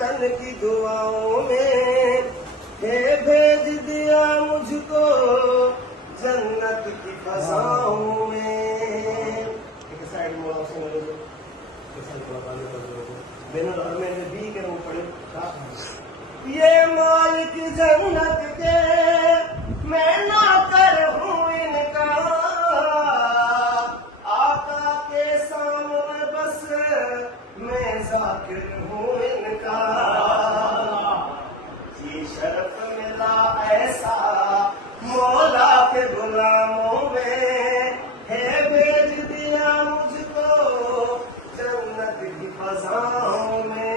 وطن کی دعاؤں میں، ہے بھیج دیا مجھ کو جنت کی فضاؤں میں۔ ایک سائڈ مولا سے ملے جو بین الحرمین میں بھی کہ وہ پڑے، یہ مالک جنت کے میں نوکر ہوں ان کا، آقا کے سامنے بس میں ذاکر ہوں ان کا۔ یہ شرف ملا ایسا مولا کے غلاموں میں، ہے بھیج دیا مجھ کو جنت کی فضاؤں میں۔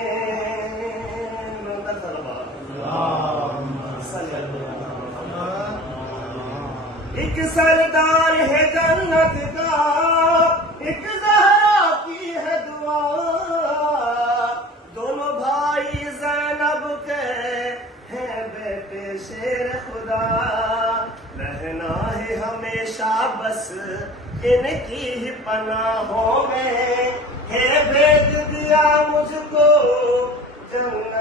ایک سردار ہے جنت کا، ایک زہرا کی ہے دعا، دونوں بھائی زینب کے ہیں بیٹے شیر خدا، رہنا ہے ہمیشہ بس ان کی ہی پناہوں میں، ہے بھیج دیا مجھ کو جنت